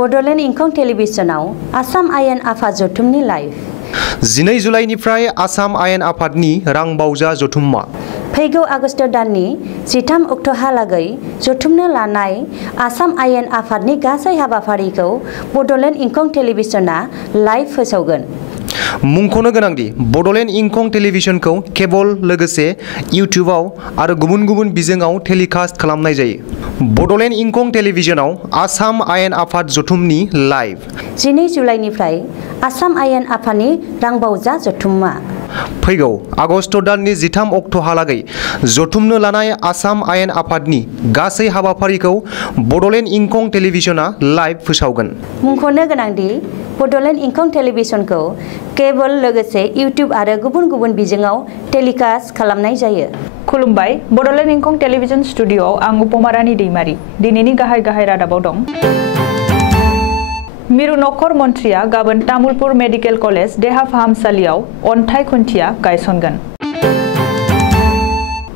बडोलेण्ड इंखं टेलिभिजनाव आसाम आयेन आफाद जथुमनि लाइभ 12 जुलाइनिफ्राय आसाम आयेन आफादनि रां बावजा जथुम्मा फैगौ आगस्ट दाननि 13 अक्ट'हालागै जथुमनो लानाय आसाम आयेन आफादनि गासै हाबाफारिखौ बडोलेण्ड इंखं टेलिभिजना लाइभ फोसावगोन। मुंख'नो गोनांदि बडोलेण्ड इंखं टेलिभिजनखौ केबल लोगोसे इउट्युबाव आरो गुबुन गुबुन बिजोङाव टेलिकास्ट खालामनाय जायो। बडोलेण्ड इंखं टेलिभिजनाव आसाम आयेन आफाद जथुमनि लाइभ 12 जुलाइनिफ्राय आसाम आयेन आफादनि रांबावजा जथुम्मा फैगौ आगस्ट दाननि 13 अक्ट'हालागै जथुमनो लानाय आसाम आयेन आफादनि गासै हाबाफारिखौ बडोलेण्ड इंखं टेलिभिजना लाइभ फोसावगोन। मुंख'नो गोनांदि बडोलेण्ड इंखं टेलिभिजनखौ केबल लोगोसे इउट्युब आरो गुबुन गुबुन बिजोङाव टेलिकास्ट खालामनाय जायो। खुलुमबाय, बडोलेण्ड इंखं टेलिभिजन स्टुडिअ'आव आं उपमारानि दैमारि। दिनैनि गाहाय रादाबाव दं। मिरु नखर मन्थ्रिया गाबोन तामुलपुर मेडिकेल कलेज देहा फाहामसालियाव अन्थाइ खुन्थिया गायसनगोन।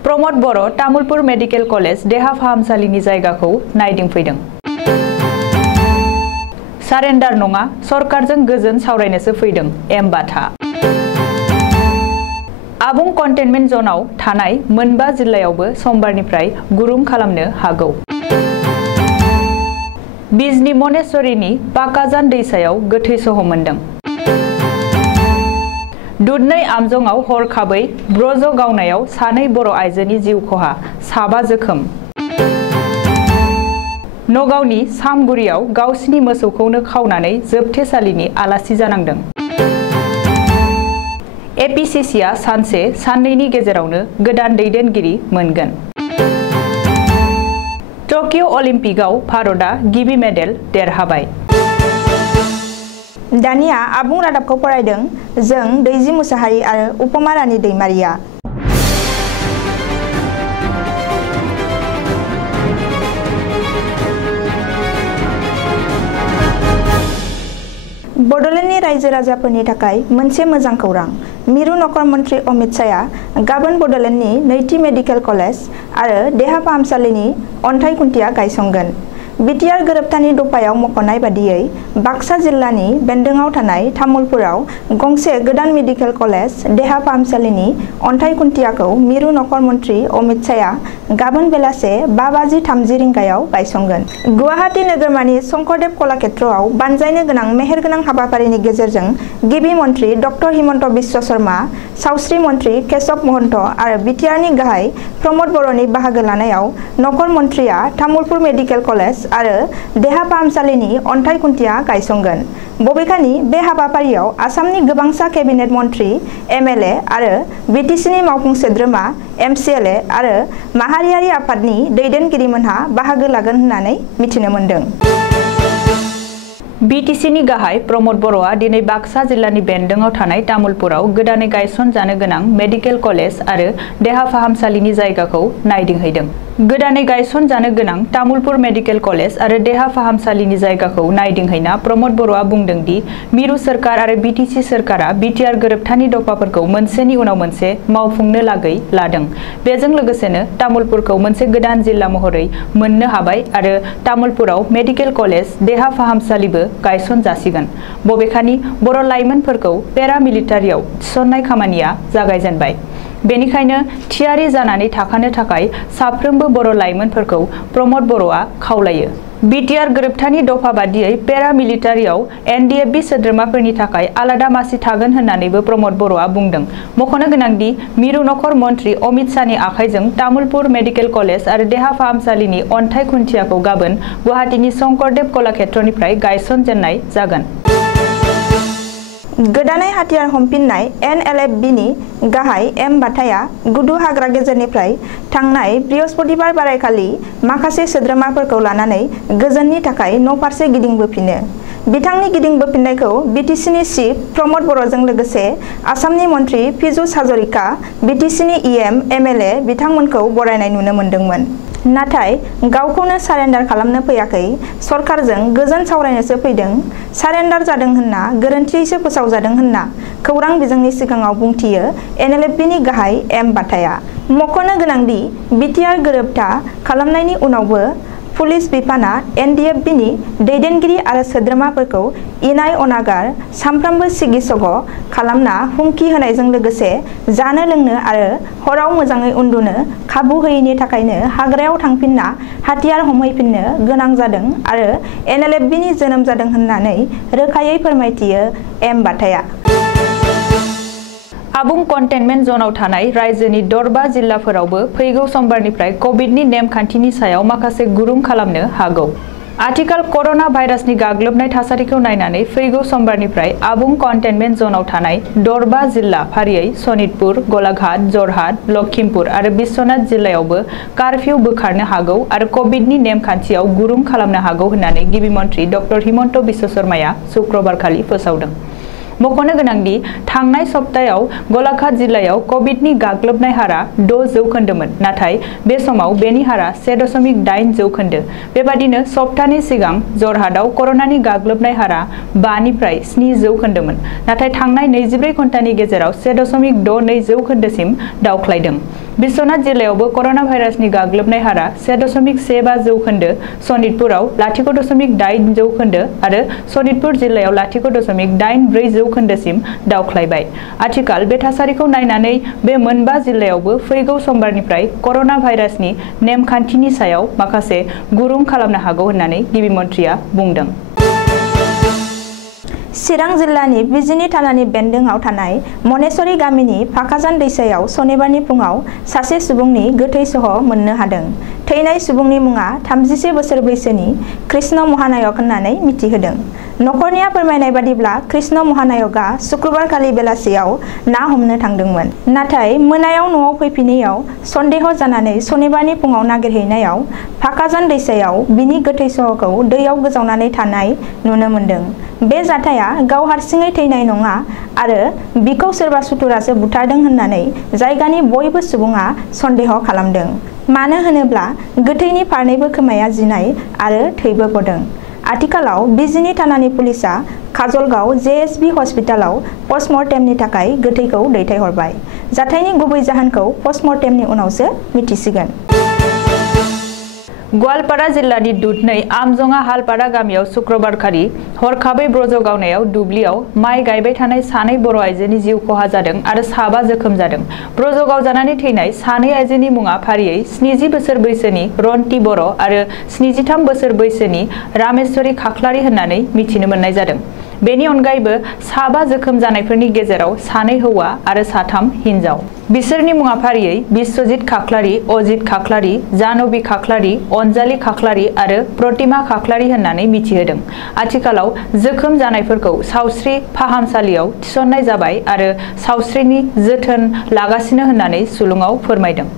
प्रमद बर' तामुलपुर मेडिकेल कलेज देहा फाहामसालिनि जायगाखौ नायदिंफैदों। सारेन्डार नङा, सरकारजों गोजोन सावरायनोसो फैदों एम बाथा। आबुं कन्टेनमेन्ट जनाव थानाय मोनबा जिल्लायावबो समबारनिफ्राय गुरुं खालामनो हागौ। बिजनी मनेश्वरीनि पाकाजान दैसायाव गोथै सह मोनदों। दुधनै आमजंआव हरखाबै ब्रज गावनायाव सानै बर' आइजोनि जिउ खहा, 7 जोखोम। नगावनि सामगुरियाव गावसिनि मोसौखौनो खावनानै जोबथेसालिनि आलासि जानांदों। एपिसिसिआ सानसे साननैनि गेजेरावनो गोदान दैदेनगिरि मोनगोन। टकिअ अलिम्पिकआव भारतआ गिबि मेडेल देरहाबाय। दानिया आबुं रादाबखौ फरायदों जों दैजि मुसाहारि आरो उपमा रानि दैमारिया। बडोलेण्डनि रायजो राजाफोरनि थाखाय मोनसे मोजां खौरां। मिरु नखर मन्थ्रि अमित शाहआ गाबोन बडोलेण्डनि नैथि मेडिकेल कलेज आरो देहा फाहामसालिनि अन्थाइ खुन्थिया गायसनगोन। बिटिआर गोरोबथानि दफायाव मख'नाय बादियै बाक्सा जिल्लानि बेन्दोङाव थानाय तामुलपुराव गंसे गोदान मेडिकेल कलेज देहा फाहामसालिनि अन्थाइ खुन्थियाखौ मिरु नखर मन्थ्रि अमित शाहआ गाबोन बेलासे 5:30 रिंगायाव गायसनगोन। गुवाहाटी नोगोरमानि शंकरदेव कलाक्षेत्रआव बानजायनो गोनां मेहेरगोनां हाबाफारिनि गेजेरजों गिबि मन्थ्रि डक्टर हिमन्त बिश्व शर्मा, सावस्रि मन्थ्रि केशव महन्त आरो बिटिआरनि गाहाय प्रमद बर'नि बाहागो लानायाव नखर मन्थ्रिया तामुलपुर मेडिकेल कलेज आरो देहा फाहामसालिनि अन्थाइ खुन्थिया गायसनगोन। बबेखानि बे हाबाफारियाव आसामनि गोबांसा केबिनेट मन्थ्रि, एमएलए आरो बिटिसिनि मावफुं सोद्रोमा, एमसिएलए आरो माहारियारि आफादनि दैदेनगिरिमोनहा बाहागो लागोन होननानै मिथिनो मोन्दों। बिटिसिनि गाहाय प्रमद बर'आ दिनै बाक्सा जिल्लानि बेन्दोङाव थानाय तामुलपुराव गोदानै गायसनजानो गोनां मेडिकेल कलेज आरो देहा फाहामसालिनि जायगाखौ नायदिंहैदों। गोदानै गायसनजानो गोनां तामुलपुर मेडिकेल कलेज आरो देहा फाहामसालिनि जायगाखौ नायदिंहैना प्रमद बर'आ बुंदों दि मिरु सोरखार आरो बिटिसि सोरखारा बिटिआर गोरोबथानि दफाफोरखौ मोनसेनि उनाव मोनसे मावफुंनो लागै लादों। बेजों लोगोसेनो तामुलपुरखौ मोनसे गोदान जिल्ला महरै मोननो हाबाय आरो तामुलपुराव मेडिकेल कलेज देहा फाहामसालिबो गायसन जासिगोन। बबेखानि बर' लाइमोनफोरखौ पेरामिलिटारियाव थिसननाय खामानिया जागायजेनबाय। बेनिखायनो थियारि जानानै थाखानो थाखाय साफ्रोमबो बर' लाइमोनफोरखौ प्रमद बर'आ खावलायो। बिटिआर गोरोबथानि दफा बादियै पेरामिलिटारियाव एनडिएफबि सोद्रोमाफोरनि थाखाय आलादा मासि थागोन होननानैबो प्रमद बर'आ बुंदों। मख'नो गोनांदि मिरु नखर मन्थ्रि अमित शाहनि आखाइजों तामुलपुर मेडिकेल कलेज आरो देहा फाहामसालिनि अन्थाइ खुन्थियाखौ गाबोन गुवाहाटीनि शंकरदेव कलाक्षेत्रनिफ्राय गायसनजेननाय जागोन। गोदानै हाथियार हमफिननाय एनएलएफबिनि गाहाय एम बाथाया गुदु हाग्रा गेजेरनिफ्राय थांनाय बृहस्पतिबार बारायखालि माखासे सोद्रोमाफोरखौ लानानै गोजोननि थाखाय न'फारसे गिदिंबोफिनो। बिथांनि गिदिंबोफिननायखौ बिटिसिनि चिफ प्रमद बर'जों लोगोसे आसामनि मन्थ्रि पीयूष हाजरिका, बिटिसिनि इएम, एमएलए बिथांमोनखौ बरायनाय नुनो मोन्दोंमोन। नाथाय गावखौनो सारेन्डार खालामनो फैयाखै, सरकारजों गोजोन सावरायनोसो फैदों, सारेन्डार जादों होनना गोरोन्थियैसो फोसावजादों होनना खौरां बिजोंनि सिगाङाव बुंथियो एनएलएफबिनि गाहाय एम बाथाया। मख'नो गोनांदि बिटिआर गोरोबथा खालामनायनि उनावबो पुलिस बिफाना NDFB-नि दैदेनगिरि आरो सोद्रोमाफोरखौ इनाय अनागार सामफ्रामबो सिगिसग खालामना हुमखि होनायजों लोगोसे जानो लोंनो आरो हराव मोजाङै उन्दुनो खाबु होयैनि थाखायनो हाग्रायाव थांफिनना हाथियार हमहैफिननो गोनां जादों आरो NLFB-नि जोनोम जादों होननानै रोखायै फोरमायथियो एम बाथाया। आबुं कन्टेनमेन्ट जोनाव थानाय रायजोनि दरबा जिल्लाफोरावबो फैगौ समबारनिफ्राय कभिडनि नेमखान्थिनि सायाव माखासे गुरुं खालामनो हागौ। आथिखाल कर'ना भाइरासनि गाग्लोबनाय थासारिखौ नायनानै फैगौ समबारनिफ्राय आबुं कन्टेनमेन्ट जोनाव थानाय दरबा जिल्ला फारियै सनितपुर, गलाघाट, जरहाट, लखिमपुर आरो बिश्वनाथ जिल्लायावबो कारफिउ बोखारनो हागौ आरो कभिडनि नेमखान्थियाव गुरुं खालामनो हागौ होननानै गिबि मन्त्रि डक्टर हिमन्त बिश्व शर्माया शुक्रबारखालि फोसावदों। मख'नो गोनांदि थांनाय सप्तायाव गलाघाट जिल्लायाव कभिडनि गाग्लोबनाय हारा 6% नाथाय बे समाव बेनि हारा 1.8%। बेबादिनो सप्तानि सिगां जरहाटआव कर'नानि गाग्लोबनाय हारा 5निफ्राय 7% नाथाय थांनाय 24 घन्टानि गेजेराव 1.62% दावख्लायदों। बिश्वनाथ जिल्लायावबो कर'ना भाइरासनि गाग्लोबनाय हारा 1.15%, सनितपुराव 0.8% आरो सनितपुर जिल्लायाव 0.84% दावख्लायबाय। आथिखाल बे थासारिखौ नायनानै बे मोनबा जिल्लायावबो फैगौ समबारनिफ्राय कर'ना भाइरासनि नेमखान्थिनि सायाव माखासे गुरुं खालामनो हागौ होननानै गिबि मन्थ्रिया बुंदों। चिरां जिल्लानि बिजिनि थानानि बेन्दोंआव थानाय मनेश्वरी गामिनि फाखाजान दैसायाव सनिबारनि फुङाव सासे सुबुंनि गोथै सह मोननो हादों। थैनाय सुबुंनि मुङा 31 बोसोर बैसोनि कृष्ण महानायक होननानै मिथिहोदों। नखरनिया फोरमायनाय बादिब्ला कृष्ण महानायकआ शुक्रबारखालि बेलासियाव ना हमनो थांदोंमोन। नाथाय मोनायाव न'आव फैफिनैयाव सन्देह जानानै सनिबारनि फुङाव नागिरहैनायाव फाखाजान दैसायाव बिनि गोथै सहखौ दैयाव गोजावनानै थानाय नुनो मोन्दों। बे जाथाया गाव हारसिङै थैनाय नङा आरो बिखौ सोरबा सुथुरासो बुथारदों होननानै जायगानि बयबो सुबुङा सन्देह खालामदों। मानो होनोब्ला गोथैनि फारनैबो खोमाया जिनाय आरो थैबो गदों। आथिखालाव बिजिनि थानानि पुलिसा काजलगाव JSB हस्पिटालाव पस्टमर्टेमनि थाखाय गोथैखौ दैथायहरबाय। जाथायनि गुबै जाहोनखौ पस्टमर्टेमनि उनावसो मिथिसिगोन। गवालपारा जिल्लानि दुधनै आमजङा हालपारा गामियाव शुक्रबारखालि हरखाबै ब्रज गावनायाव दुब्लियाव माइ गायबाय थानाय सानै बर' आइजोनि जिउ खहा जादों आरो 7 जोखोम जादों। ब्रज गावजानानै थैनाय सानै आइजोनि मुङा फारियै 70 बोसोर बैसोनि रन्ति बर' आरो 73 बोसोर बैसोनि रामेश्वरी खाख्लारि होननानै मिथिनो मोननाय जादों। बेनि अनगायैबो 7 जोखोम जानायफोरनि गेजेराव 2 हौवा आरो 3 हिनजाव। बिसोरनि मुङा फारियै बिश्वजित खाख्लारि, अजित खाख्लारि, जानवी खाख्लारि, अनजालि खाख्लारि आरो प्रतिमा खाख्लारि होननानै मिथिहोदों। आथिखालाव जोखोम जानायफोरखौ सावस्रि फाहामसालियाव थिसननाय जाबाय आरो सावस्रिनि जोथोन लागासिनो होननानै सुलुङाव फोरमायदों।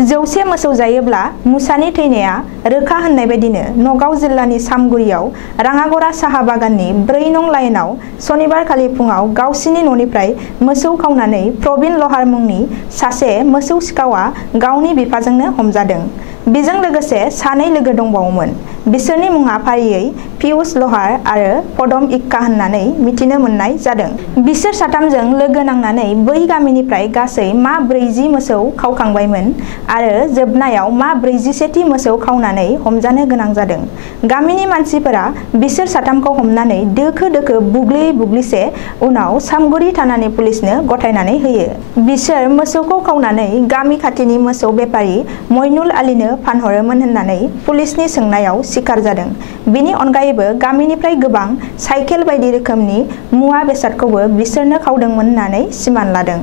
100 मोसौ जायोब्ला मुसानि थैनाया रोखा होननाय बायदिनो नगाव जिल्लानि सामगुरियाव राङागरा साहा बागाननि 4 नं लाइनाव सनिबारखालि फुङाव गावसिनि न'निफ्राय मोसौ खावनानै प्रबिन लहार मुंनि सासे मोसौ सिखावा गावनि बिफाजोंनो हमजादों। बेजों लोगोसे 2 लोगो दंबावोमोन। बिसोरनि मुङा फारियै पियुष लहार आरो पदम इक्का होननानै मिथिनो मोननाय जादों। बिसोर 3जों लोगो नांनानै बै गामिनिफ्राय गासै मा 40 मोसौ खावखांबायमोन आरो जोबनायाव मा 41थि मोसौ खावनानै हमजानो गोनां जादों। गामिनि मानसिफोरा बिसोर 3खौ हमनानै दोखो दोखो बुग्लिसे उनाव सामगुरि थानानि पुलिसनो गथायनानै होयो। बिसोर मोसौखौ खावनानै गामि खाथिनि मोसौ बेपारि मइनुल आलीनो फानहरोमोन होननानै पुलिसनि सोंनायाव सिखार जादों। बेनि अनगायैबो गामिनिफ्राय गोबां साइकेल बायदि रोखोमनि मुवा बेसादखौबो बिसोरनो खावदोंमोन होननानै सिमान लादों।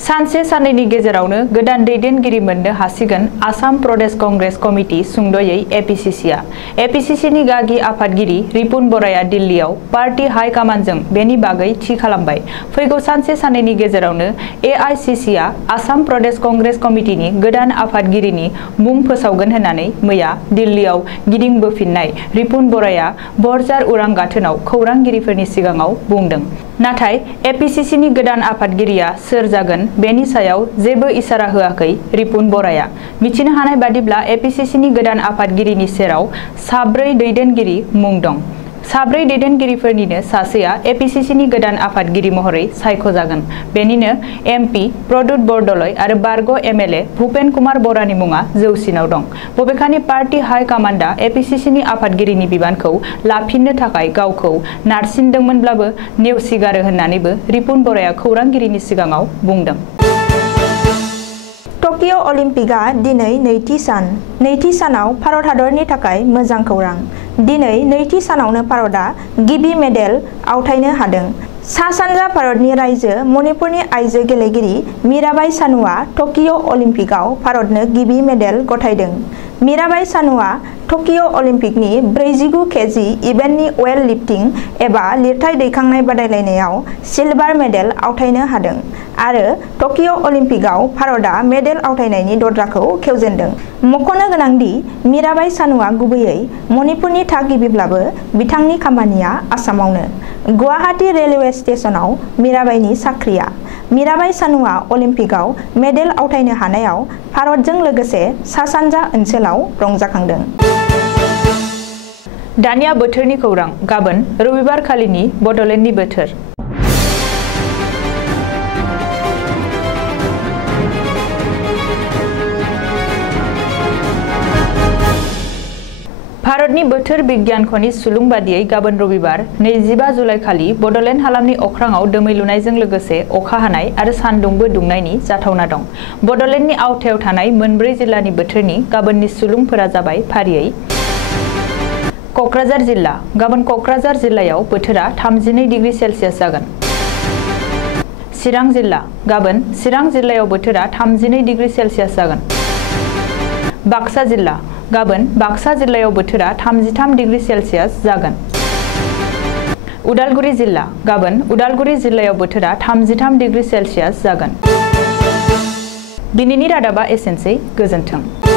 सानसे साननैनि गेजेरावनो गोदान दैदेनगिरि मोननो हासिगोन आसाम प्रदेश कंग्रेस कमिटि सुंद'यै APCCआ। APCCनि गागि आफादगिरि रिपुन बराया दिल्लीयाव पार्टी हाइ कमान्डजों बेनि बागै थि खालामबाय। फैगौ सानसे साननैनि गेजेरावनो AICCआ आसाम प्रदेश कंग्रेस कमिटिनि गोदान आफादगिरिनि मुं फोसावगोन होननानै मैया दिल्लीयाव गिदिंबोफिननाय रिपुन बराया बरजार उरां गाथोनाव खौरांगिरिफोरनि सिगाङाव बुंदों। नाथाय APCCनि गोदान आफादगिरिया सोर जागोन बेनि सायाव जेबो इसारा होआखै रिपुन बराया। मिथिनो हानाय बादिब्ला APCCनि गोदान आफादगिरिनि सेराव 4 दैदेनगिरि मुं दं। साब्रै दैदेनगिरिफोरनिनो सासेया एपीसीसीनि गोदान आफादगिरि महरै सायख'जागोन। बेनिनो एमपि प्रदुत बरदलै आरो बारग' एमएलए भूपेन कुमार बरानि मुङा जौसिनाव दं। बबेखानि पार्टी हाइ कमान्डआ एपीसीसीनि आफादगिरिनि बिबानखौ लाफिननो थाखाय गावखौ नारसिनदोंमोनब्लाबो नेवसिगारो होननानैबो रिपुन बराया खौरांगिरिनि सिगाङाव बुंदों। टकिअ अलिम्पिकआ दिनै नैथि सान। नैथि सानाव भारत हादरनि थाखाय मोजां खौरां। दिनै नैथि सानावनो भारतआ गिबि मेडेल आवथायनो हादों। सा-सानजा भारतनि रायजो मणिपुरनि आइजो गेलेगिरि मीराबाई चानुआ टकिअ अलिम्पिकआव भारतनो गिबि मेडेल गथायदों। मीराबाई चानुआ टकिअ अलिम्पिकनि 49 केजि इभेन्टनि वेट लिफ्टिं एबा लिरथाय दैखांनाय बादायलायनायाव सिलभार मेडेल आवथायनो हादों आरो टकिअ अलिम्पिकआव भारतआ मेडेल आवथायनायनि दरजाखौ खेवजेनदों। मख'नो गोनांदि मीराबाई चानुआ गुबैयै मणिपुरनि थागिबिब्लाबो बिथांनि खामानिया आसामावनो। गुवाहाटी रेलवे स्टेशनाव मीराबाईनि साख्रिया। मीराबाई चानुआ अलिम्पिकआव मेडेल आवथायनो हानायाव भारतजों लोगोसे सा-सानजा ओनसोलाव रंजाखांदों। दानिया बोथोरनि खौरां। गाबोन रबिबार खालिनि बड'लेण्डनि बोथोर। भारतनि बोथोर बिगियान खनि सुलुं बादियै गाबोन रबिबार 25 जुलाइ खालि बड'लेण्ड हालामनि अख्राङाव दोमैलुनायजों लोगोसे अखा हानाय आरो सान्दुंबो दुंनायनि जाथावना दं। बड'लेण्डनि आवथायाव थानाय मोनब्रै जिल्लानि बोथोरनि गाबोननि सुलुंफोरा जाबाय फारियै क'क्राझार जिल्ला। गाबोन क'क्राझार जिल्लायाव बोथोरा 32 डिग्री सेलसियास जागोन। चिरां जिल्ला। गाबोन चिरां जिल्लायाव बोथोरा 32 डिग्री सेलसियास जागोन। बाक्सा जिल्ला। गाबोन बाक्सा जिल्लायाव बोथोरा 33 डिग्री सेलसियास जागोन। उदालगुरि जिल्ला। गाबोन उदालगुरि जिल्लायाव बोथोरा 33 डिग्री सेलसियास जागोन। दिनैनि रादाबा एसेनोसै। गोजोन्थों।